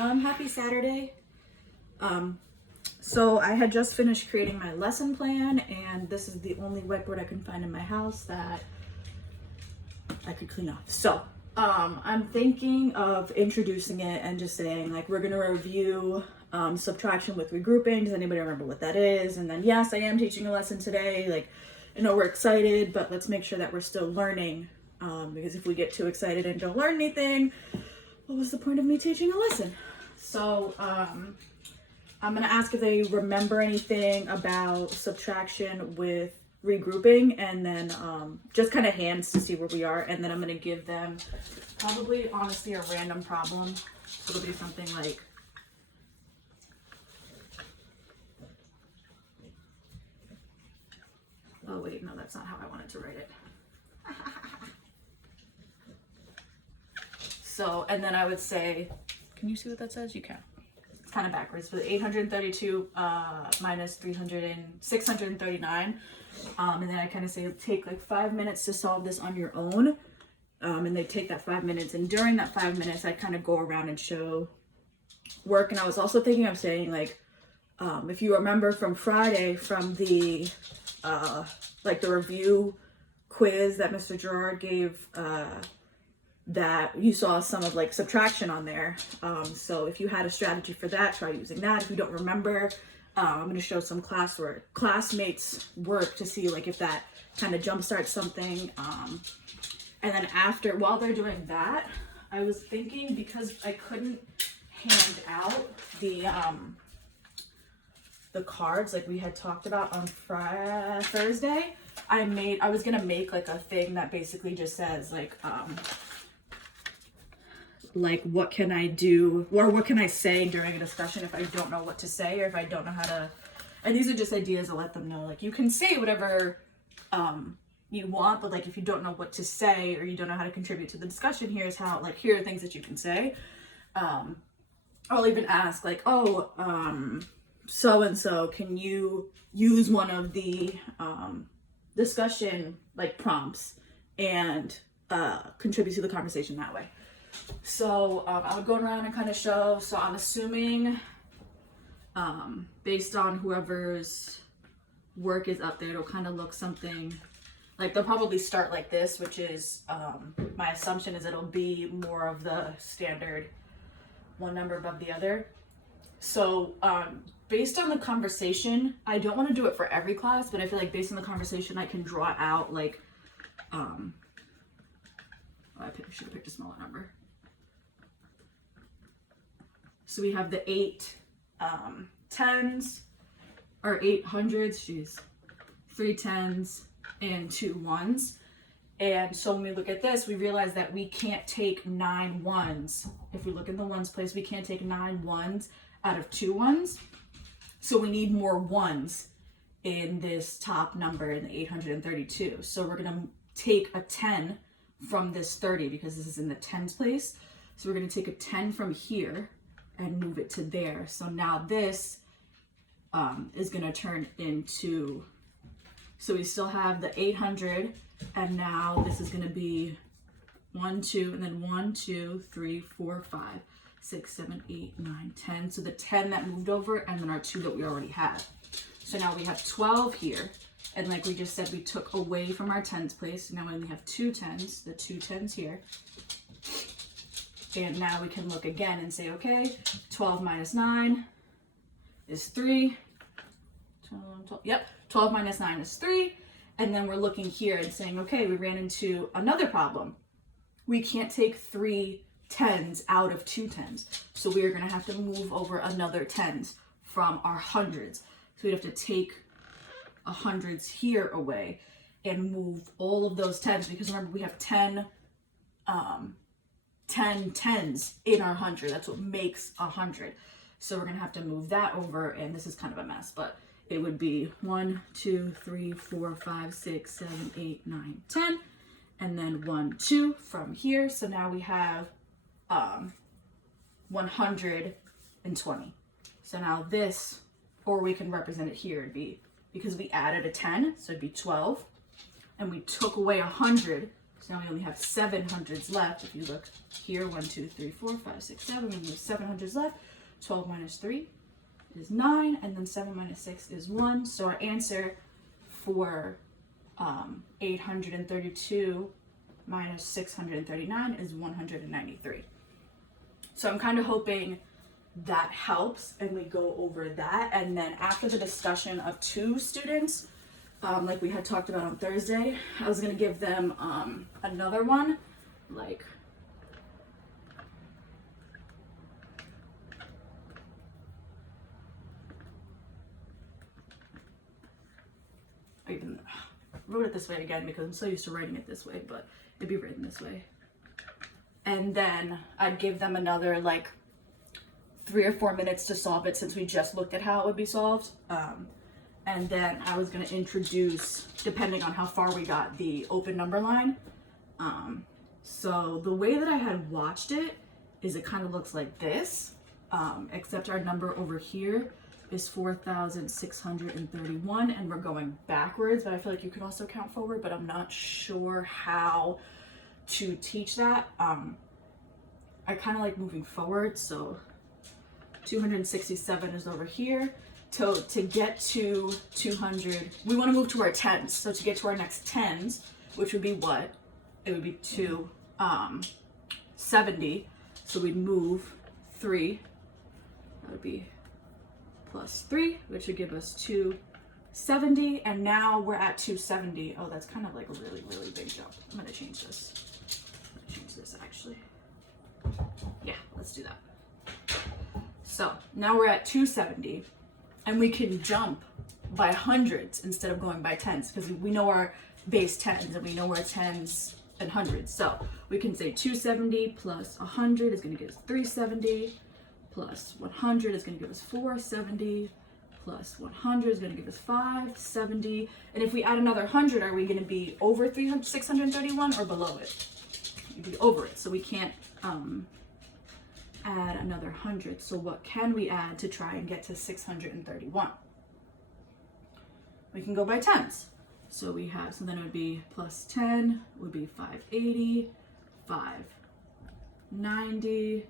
Happy Saturday. So I had just finished creating my lesson plan, and this is the only whiteboard I can find in my house that I could clean off. So I'm thinking of introducing it and just saying, like, we're gonna review subtraction with regrouping. Does anybody remember what that is? And then, yes, I am teaching a lesson today. Like, I know we're excited, but let's make sure that we're still learning, because if we get too excited and don't learn anything, what was the point of me teaching a lesson? So I'm gonna ask if they remember anything about subtraction with regrouping, and then just kind of hands to see where we are, and then I'm gonna give them probably, honestly, a random problem. It'll be something like, oh wait, no, that's not how I wanted to write it. So, and then I would say, can you see what that says? You can. It's kind of backwards, but 832 minus 639. And then I kind of say, take like 5 minutes to solve this on your own. And they take that 5 minutes. And during that 5 minutes, I kind of go around and show work. And I was also thinking of saying, like, if you remember from Friday, from the, like the review quiz that Mr. Gerard gave, that you saw some of like subtraction on there. So if you had a strategy for that, try using that. If you don't remember, I'm going to show some classmates work to see like if that kind of jumpstarts something. And then after, while they're doing that, I was thinking, because I couldn't hand out the cards like we had talked about on Thursday, I was going to make like a thing that basically just says like what can I do, or what can I say during a discussion if I don't know what to say, or if I don't know how to, and these are just ideas to let them know, like, you can say whatever you want, but like if you don't know what to say, or you don't know how to contribute to the discussion, here are things that you can say. I'll even ask like, oh, so and so, can you use one of the discussion like prompts and contribute to the conversation that way. So I would go around and kind of show. So I'm assuming, based on whoever's work is up there, it'll kind of look something like, they'll probably start like this, which is, my assumption is it'll be more of the standard one number above the other. So based on the conversation, I don't want to do it for every class, but I feel like based on the conversation, I can draw out like, I should have picked a smaller number. So we have the 8 tens, or 8 hundreds, 3 tens, and 2 ones. And so when we look at this, we realize that we can't take 9 ones. If we look in the ones place, we can't take 9 ones out of 2 ones. So we need more ones in this top number, in the 832. So we're gonna take a 10 from this 30, because this is in the tens place. So we're gonna take a 10 from here and move it to there. So now this is gonna turn into, so we still have the 800, and now this is gonna be 1, 2, and then 1, 2, 3, 4, 5, 6, 7, 8, 9, 10. So the 10 that moved over, and then our 2 that we already had. So now we have 12 here. And like we just said, we took away from our tens place. Now we only have 2 tens, the 2 tens here. And now we can look again and say, okay, 12 minus 9 is 3. 12, yep, 12 minus 9 is 3. And then we're looking here and saying, okay, we ran into another problem. We can't take 3 tens out of 2 tens. So we are going to have to move over another tens from our hundreds. So we'd have to take a hundreds here away and move all of those tens, because remember, we have 10 tens in our 100. That's what makes 100. So we're gonna have to move that over, and this is kind of a mess, but it would be 1, 2, 3, 4, 5, 6, 7, 8, 9, 10, and then 1, 2 from here. So now we have 120. So now this, or we can represent it here, it'd be, because we added a 10, so it'd be 12, and we took away 100, So now we only have 700s left. If you look here, 1, 2, 3, 4, 5, 6, 7, we have 700s left. 12 minus 3 is 9, and then 7 minus 6 is 1. So our answer for 832 minus 639 is 193. So I'm kind of hoping that helps and we go over that. And then after the discussion of 2 students, like we had talked about on Thursday, I was going to give them another one, like I even wrote it this way again because I'm so used to writing it this way, but it'd be written this way. And then I'd give them another like 3 or 4 minutes to solve it since we just looked at how it would be solved. And then I was going to introduce, depending on how far we got, the open number line. So the way that I had watched it is it kind of looks like this, except our number over here is 4,631 and we're going backwards, but I feel like you can also count forward, but I'm not sure how to teach that. I kind of like moving forward, so 267 is over here. To get to 200, we want to move to our tens. So to get to our next tens, which would be what? It would be 270. So we'd move 3. That would be plus 3, which would give us 270. And now we're at 270. Oh, that's kind of like a really, really big jump. I'm going to change this. I'm going to change this actually. Yeah, let's do that. So now we're at 270. And we can jump by hundreds instead of going by tens because we know our base tens and we know our tens and hundreds. So we can say 270 plus 100 is going to give us 370, plus 100 is going to give us 470, plus 100 is going to give us 570. And if we add another 100, are we going to be over 631 or below it? We'd be over it. So we can't add another 100. So what can we add to try and get to 631? We can go by tens. So we have, so then it would be plus 10 would be 580, 590,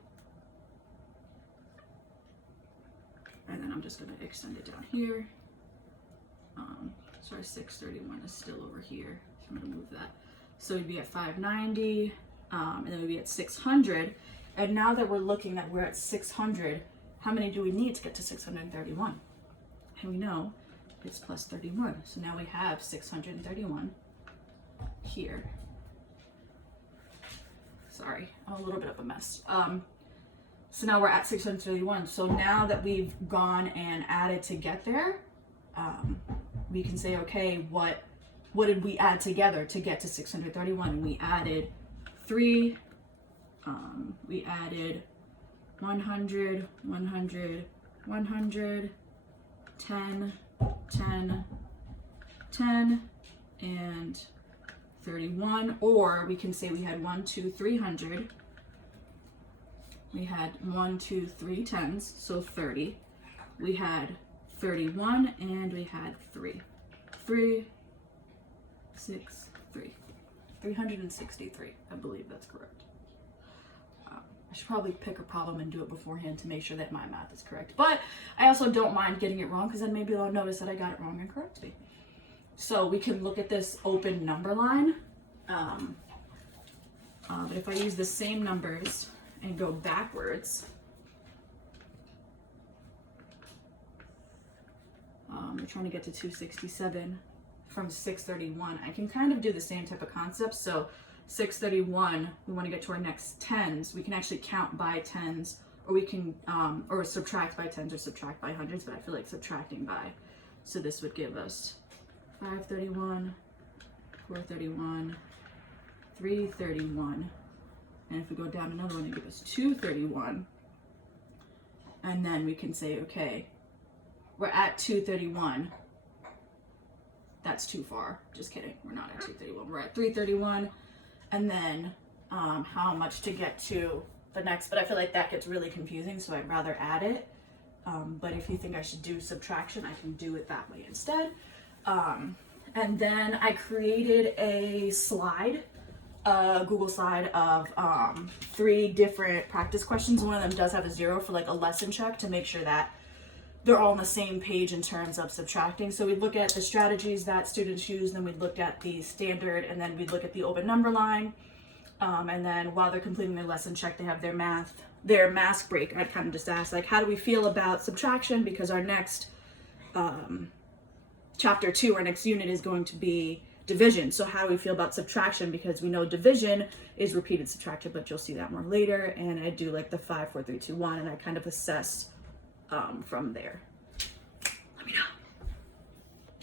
and then I'm just going to extend it down here. Sorry, 631 is still over here, so I'm going to move that. So we'd be at 590, and then we'd be at 600. And now that we're looking at we're at 600, how many do we need to get to 631? And we know it's plus 31. So now we have 631 here. Sorry, I'm a little bit of a mess. So now we're at 631. So now that we've gone and added to get there, we can say, okay, what did we add together to get to 631? And we added 3. We added 100, 100, 100, 10, 10, 10, and 31. Or we can say we had 1, 2, 300. We had 1, 2, 3 tens, so 30. We had 31, and we had 3. 3, 6, 3. 363. I believe that's correct. I should probably pick a problem and do it beforehand to make sure that my math is correct. But I also don't mind getting it wrong because then maybe they'll notice that I got it wrong and correct me. So we can look at this open number line. But if I use the same numbers and go backwards, we're trying to get to 267 from 631. I can kind of do the same type of concept. So 631, we want to get to our next tens. We can actually count by tens, or we can, or subtract by tens or subtract by hundreds, but I feel like subtracting by. So this would give us 531, 431, 331. And if we go down another one, it gives us 231. And then we can say, okay, we're at 231. That's too far. Just kidding. We're not at 231. We're at 331. And then how much to get to the next. But I feel like that gets really confusing, so I'd rather add it. But if you think I should do subtraction, I can do it that way instead. And then I created a slide a Google slide of 3 different practice questions. One of them does have a 0 for like a lesson check to make sure that they're all on the same page in terms of subtracting. So we'd look at the strategies that students use, then we'd look at the standard, and then we'd look at the open number line. And then while they're completing their lesson check, they have their mask break. I'd kind of just ask, like, how do we feel about subtraction? Because our next chapter 2, our next unit is going to be division. So how do we feel about subtraction? Because we know division is repeated subtraction, but you'll see that more later. And I do like the 5, 4, 3, 2, 1, and I kind of assess from there. Let me know.